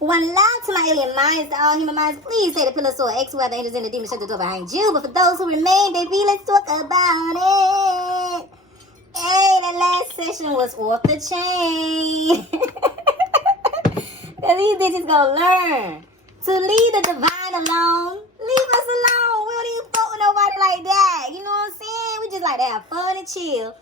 One love to my alien minds, to all human minds. Please say the pillar sword X, whether angels in the demon shut the door behind you. But for those who remain, baby, let's talk about it. Hey, that last session was off the chain. Cause these bitches gonna learn to leave the divine alone. Leave us alone. We don't even fuck with nobody like that. You know what I'm saying? We just like to have fun and chill.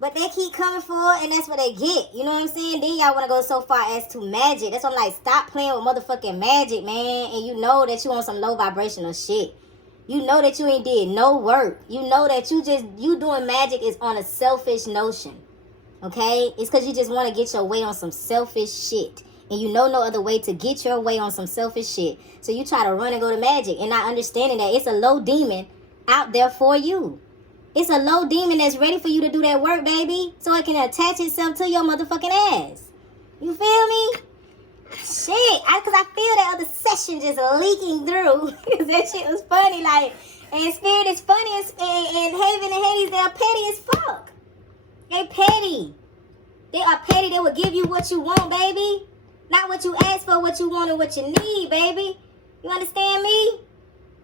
But they keep coming for it, and that's what they get. You know what I'm saying? Then y'all want to go so far as to magic. That's why I'm like, stop playing with motherfucking magic, man. And you know that you on some low vibrational shit. You know that you ain't did no work. You know that you doing magic is on a selfish notion. Okay? It's because you just want to get your way on some selfish shit. And you know no other way to get your way on some selfish shit. So you try to run and go to magic and not understanding that it's a low demon out there for you. It's a low demon that's ready for you to do that work, baby. So it can attach itself to your motherfucking ass. You feel me? Shit. Because I feel that other session just leaking through. That shit was funny. Like, and Spirit is funny. And Haven and Hades, they're petty as fuck. They petty. They are petty. They will give you what you want, baby. Not what you ask for, what you want and what you need, baby. You understand me?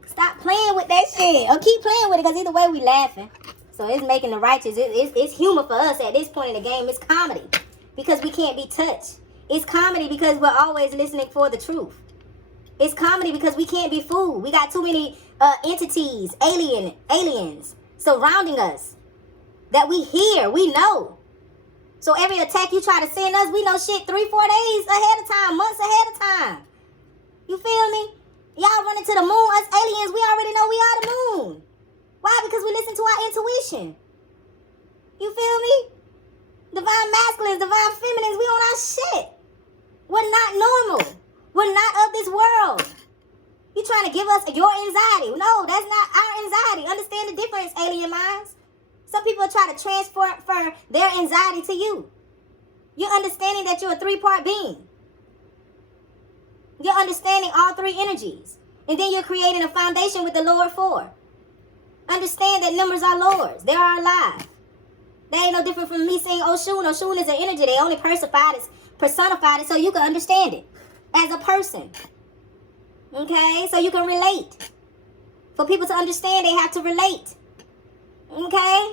Stop playing with that shit. Or keep playing with it, because either way we laughing. So it's making the righteous. It's humor for us at this point in the game. It's comedy. Because we can't be touched. It's comedy because we're always listening for the truth. It's comedy because we can't be fooled. We got too many entities, aliens surrounding us that we hear, we know. So every attack you try to send us, we know shit 3-4 days ahead of time, months ahead of time. You feel me? Y'all running to the moon, us aliens, we already know we are the moon. Why? Because we listen to our intuition. You feel me? Divine masculines, divine feminines, we on our shit. We're not normal. We're not of this world. You trying to give us your anxiety. No, that's not our anxiety. Understand the difference, alien minds. Some people try to transfer their anxiety to you. You're understanding that you're a 3-part being. You're understanding all 3 energies. And then you're creating a foundation with the Lord 4. Understand that numbers are lords. They are alive. They ain't no different from me saying Oshun. Oshun is an energy. They only personified it so you can understand it as a person. Okay? So you can relate. For people to understand, they have to relate. Okay?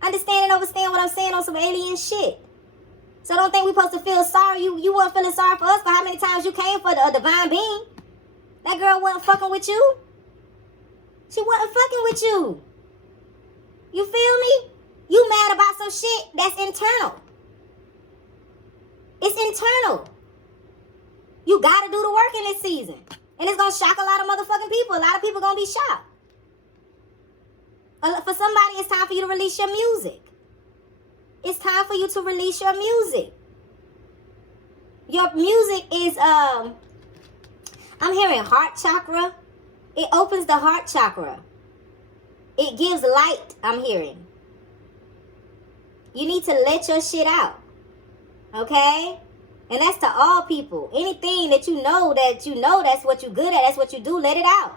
Understand and understand what I'm saying on some alien shit. So don't think we're supposed to feel sorry. You weren't feeling sorry for us for how many times you came for the divine being. That girl wasn't fucking with you. She wasn't fucking with you. You feel me? You mad about some shit that's internal. It's internal. You gotta do the work in this season. And it's gonna shock a lot of motherfucking people. A lot of people gonna be shocked. For somebody, it's time for you to release your music. It's time for you to release your music. Your music is, I'm hearing heart chakra. It opens the heart chakra. It gives light, I'm hearing. You need to let your shit out. Okay? And that's to all people. Anything that you know that's what you're good at, that's what you do, let it out.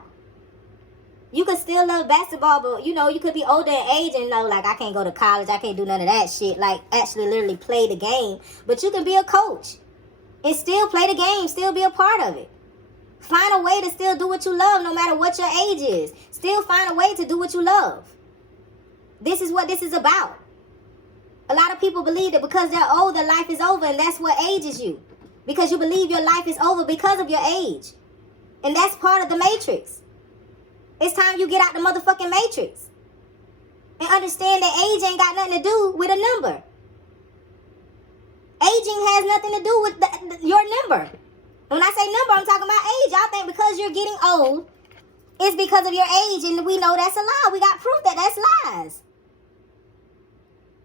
You can still love basketball, but, you could be older in age and know, like, I can't go to college. I can't do none of that shit. Like, actually literally play the game. But you can be a coach and still play the game, still be a part of it. Find a way to still do what you love no matter what your age is. Still find a way to do what you love. This is what this is about. A lot of people believe that because they're old, their life is over, and that's what ages you. Because you believe your life is over because of your age. And that's part of the matrix. It's time you get out the motherfucking matrix. And understand that age ain't got nothing to do with a number. Aging has nothing to do with your number. When I say number, I'm talking about age. Y'all think because you're getting old, it's because of your age, and we know that's a lie. We got proof that that's lies.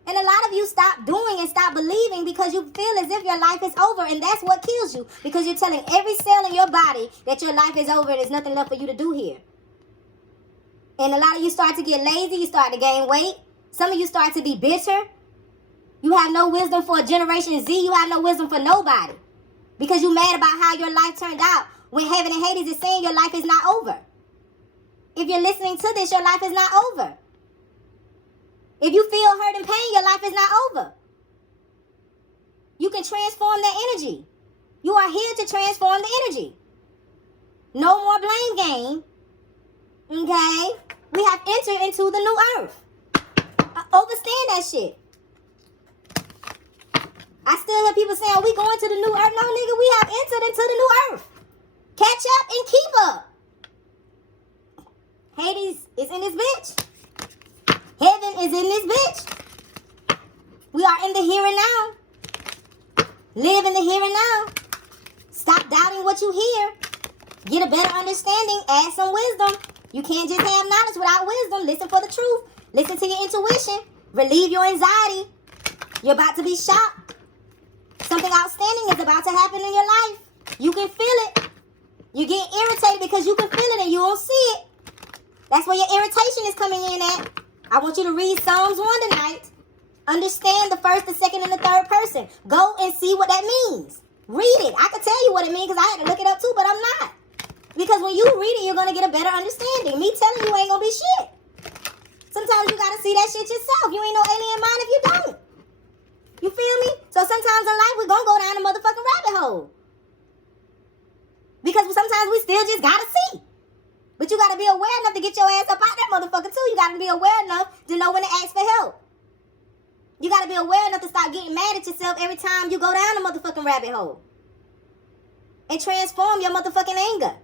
And a lot of you stop doing and stop believing because you feel as if your life is over, and that's what kills you. Because you're telling every cell in your body that your life is over and there's nothing left for you to do here. And a lot of you start to get lazy. You start to gain weight. Some of you start to be bitter. You have no wisdom for Generation Z. You have no wisdom for nobody. Because you're mad about how your life turned out when Heaven and Hades is saying your life is not over. If you're listening to this, your life is not over. If you feel hurt and pain, your life is not over. You can transform that energy. You are here to transform the energy. No more blame game. Okay? We have entered into the new earth. Understand that shit. I still hear people saying, we going to the new earth. No, nigga, we have entered into the new earth. Catch up and keep up. Hades is in this bitch. Heaven is in this bitch. We are in the here and now. Live in the here and now. Stop doubting what you hear. Get a better understanding. Add some wisdom. You can't just have knowledge without wisdom. Listen for the truth. Listen to your intuition. Relieve your anxiety. You're about to be shocked. Something outstanding is about to happen in your life. You can feel it. You get irritated because you can feel it and you don't see it. That's where your irritation is coming in at. I want you to read Psalms 1 tonight. Understand the first, the second, and the third person. Go and see what that means. Read it. I can tell you what it means because I had to look it up too, but I'm not. Because when you read it, you're going to get a better understanding. Me telling you ain't going to be shit. Sometimes you got to see that shit yourself. You ain't no alien mind if you don't. You feel me? So sometimes in life, we're going to go down a motherfucking rabbit hole. Because sometimes we still just got to see. But you got to be aware enough to get your ass up out that motherfucker too. You got to be aware enough to know when to ask for help. You got to be aware enough to stop getting mad at yourself every time you go down a motherfucking rabbit hole. And transform your motherfucking anger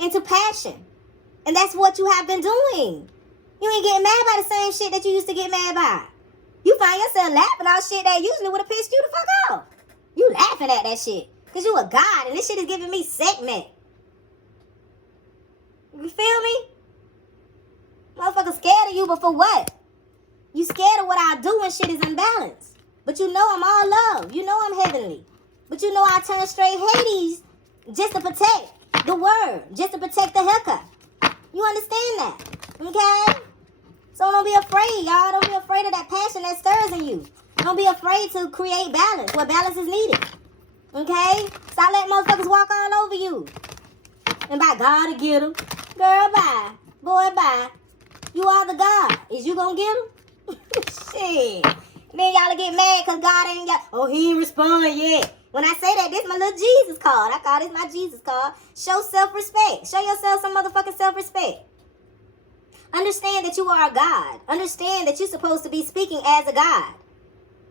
into passion. And that's what you have been doing. You ain't getting mad by the same shit that you used to get mad by. You find yourself laughing at shit that usually would have pissed you the fuck off. You laughing at that shit. Because you a god and this shit is giving me segment. You feel me? Motherfucker scared of you, but for what? You scared of what I do when shit is imbalanced. But you know I'm all love. You know I'm heavenly. But you know I turn straight Hades just to protect the word. Just to protect the haircut. You understand that? Okay? So don't be afraid, y'all. Don't be afraid of that passion that stirs in you. Don't be afraid to create balance where balance is needed. Okay? Stop letting motherfuckers walk all over you. And by God to get them. Girl, bye. Boy, bye. You are the God. Is you gonna get him? Shit. Then y'all get mad because God ain't got... Oh, he ain't respond yet. When I say that, this my little Jesus card. I call this my Jesus card. Show self-respect. Show yourself some motherfucking self-respect. Understand that you are a God. Understand that you're supposed to be speaking as a God.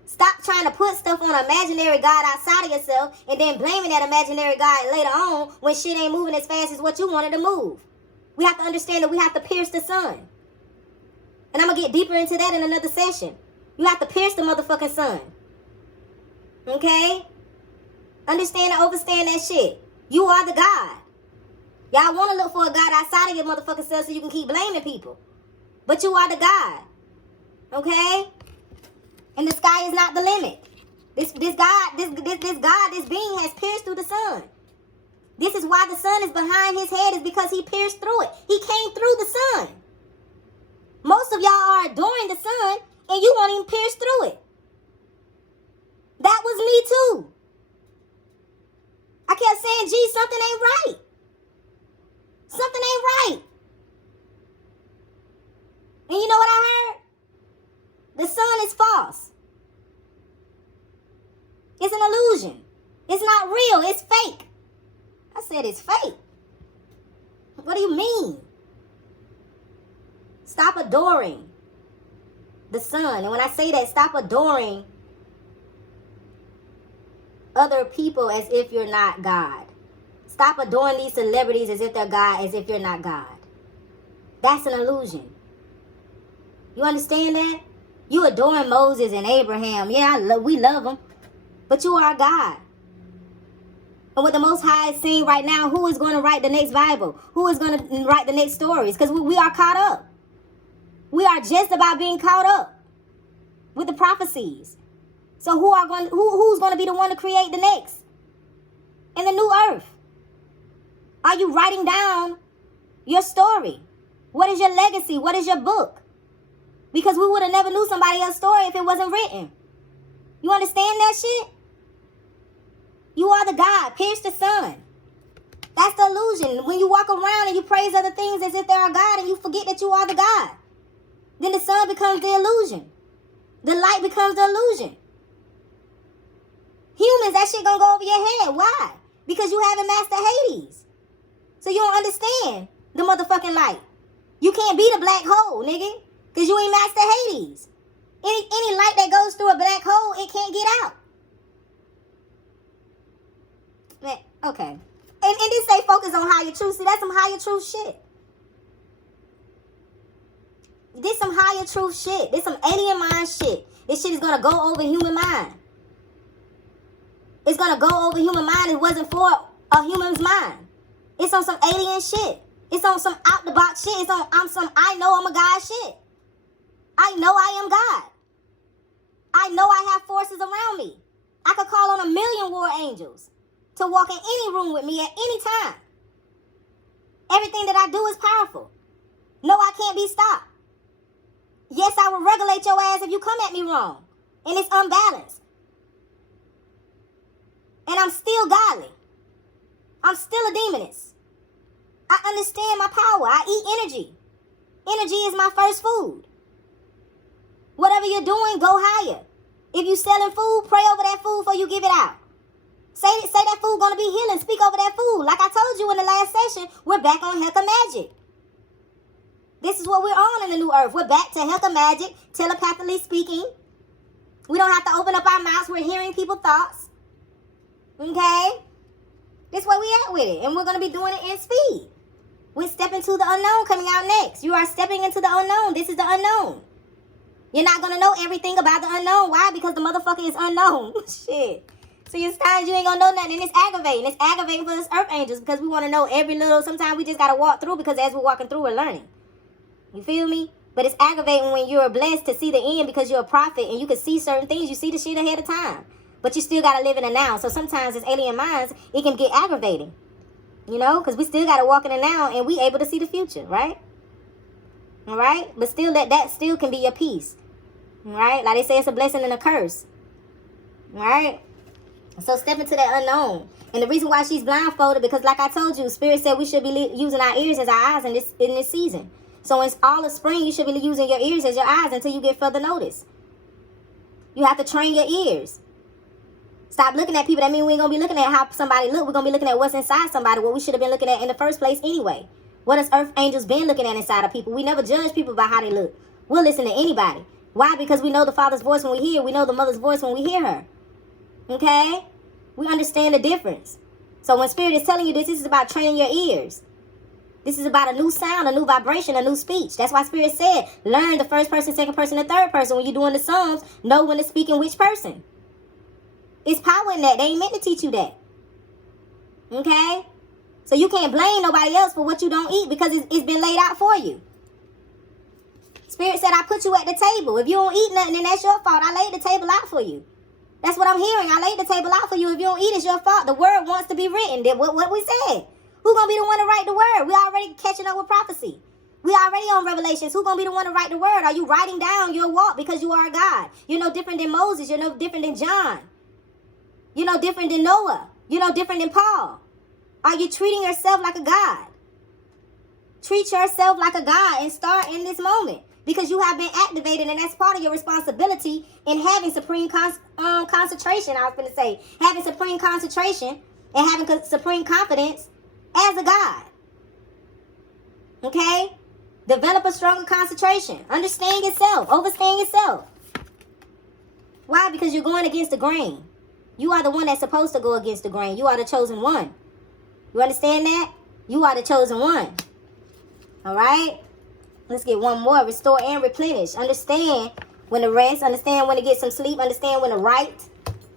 Stop trying to put stuff on an imaginary God outside of yourself and then blaming that imaginary God later on when shit ain't moving as fast as what you wanted to move. We have to understand that we have to pierce the sun. And I'm going to get deeper into that in another session. You have to pierce the motherfucking sun. Okay? Understand and overstand that shit. You are the God. Y'all want to look for a God outside of your motherfucking self so you can keep blaming people. But you are the God. Okay? And the sky is not the limit. This God, this being has pierced through the sun. This is why the sun is behind his head, is because he pierced through it. He came through the sun. Most of y'all are adoring the sun, and you won't even pierce through it. That was me too. I kept saying, gee, something ain't right. Something ain't right. And you know what I heard? The sun is false. It's an illusion. It's not real. It's fake. I said it's fake. What do you mean? Stop adoring the sun. And when I say that, stop adoring other people as if you're not God. Stop adoring these celebrities as if they're God, as if you're not God. That's an illusion. You understand that? You adoring Moses and Abraham. Yeah, we love them. But you are God. And what the Most High is saying right now, who is going to write the next Bible? Who is going to write the next stories? Because we are caught up. We are just about being caught up with the prophecies. So who's going to be the one to create the next? In the new earth? Are you writing down your story? What is your legacy? What is your book? Because we would have never knew somebody else's story if it wasn't written. You understand that shit? You are the God. Pierce the sun. That's the illusion. When you walk around and you praise other things as if they're a God and you forget that you are the God, then the sun becomes the illusion. The light becomes the illusion. Humans, that shit gonna go over your head. Why? Because you haven't mastered Hades. So you don't understand the motherfucking light. You can't be the black hole, nigga. Because you ain't mastered Hades. Any light that goes through a black hole, it can't get out. Man, okay. And this say focus on higher truth. See, that's some higher truth shit. This some higher truth shit. This some alien mind shit. This shit is going to go over human mind. It's going to go over human mind. It wasn't for a human's mind. It's on some alien shit. It's on some out-the-box shit. It's on some I know I'm a God shit. I know I am God. I know I have forces around me. I could call on 1,000,000 war angels to walk in any room with me at any time. Everything that I do is powerful. No, I can't be stopped. Yes, I will regulate your ass if you come at me wrong. And it's unbalanced. And I'm still godly. I'm still a demoness. I understand my power. I eat energy. Energy is my first food. Whatever you're doing, go higher. If you selling food, pray over that food before you give it out. Say that food gonna be healing. Speak over that food. Like I told you in the last session, we're back on Hecka Magic. This is what we're on in the new earth. We're back to Hecka Magic, telepathically speaking. We don't have to open up our mouths. We're hearing people's thoughts. Okay? This is where we at with it. And we're gonna be doing it in speed. We're stepping to the unknown coming out next. You are stepping into the unknown. This is the unknown. You're not going to know everything about the unknown. Why? Because the motherfucker is unknown. Shit. So your signs, you ain't going to know nothing. And it's aggravating. It's aggravating for us earth angels because we want to know every little. Sometimes we just got to walk through because as we're walking through, we're learning. You feel me? But it's aggravating when you're blessed to see the end because you're a prophet and you can see certain things. You see the shit ahead of time. But you still got to live in the now. So sometimes as alien minds, it can get aggravating. You know? Because we still got to walk in the now and we able to see the future. Right? All right? But still, that still can be your peace. Right? Like they say, it's a blessing and a curse. Right? So step into that unknown. And the reason why she's blindfolded, because like I told you, Spirit said we should be using our ears as our eyes in this season. So in all of spring, you should be using your ears as your eyes until you get further notice. You have to train your ears. Stop looking at people. That means we ain't going to be looking at how somebody look. We're going to be looking at what's inside somebody, what we should have been looking at in the first place anyway. What has earth angels been looking at inside of people? We never judge people by how they look. We'll listen to anybody. Why? Because we know the Father's voice when we hear. We know the Mother's voice when we hear her. Okay? We understand the difference. So when Spirit is telling you this is about training your ears. This is about a new sound, a new vibration, a new speech. That's why Spirit said, learn the first person, second person, and third person. When you're doing the Psalms, know when to speak in which person. It's power in that. They ain't meant to teach you that. Okay? So you can't blame nobody else for what you don't eat because it's been laid out for you. Spirit said, I put you at the table. If you don't eat nothing, then that's your fault. I laid the table out for you. That's what I'm hearing. I laid the table out for you. If you don't eat, it's your fault. The word wants to be written. What we said. Who's going to be the one to write the word? We already catching up with prophecy. We already on Revelations. Who's going to be the one to write the word? Are you writing down your walk because you are a God? You're no different than Moses. You're no different than John. You're no different than Noah. You're no different than Paul. Are you treating yourself like a God? Treat yourself like a God and start in this moment. Because you have been activated, and that's part of your responsibility in having supreme concentration. I was going to say, having supreme concentration and having supreme confidence as a God. Okay? Develop a stronger concentration. Understand yourself. Overstand yourself. Why? Because you're going against the grain. You are the one that's supposed to go against the grain. You are the chosen one. You understand that? You are the chosen one. All right? Let's get one more. Restore and replenish. Understand when to rest. Understand when to get some sleep. Understand when to write.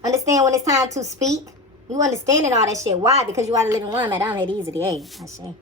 Understand when it's time to speak. You understanding all that shit. Why? Because you are the living one. Man, I don't have easy today. I see.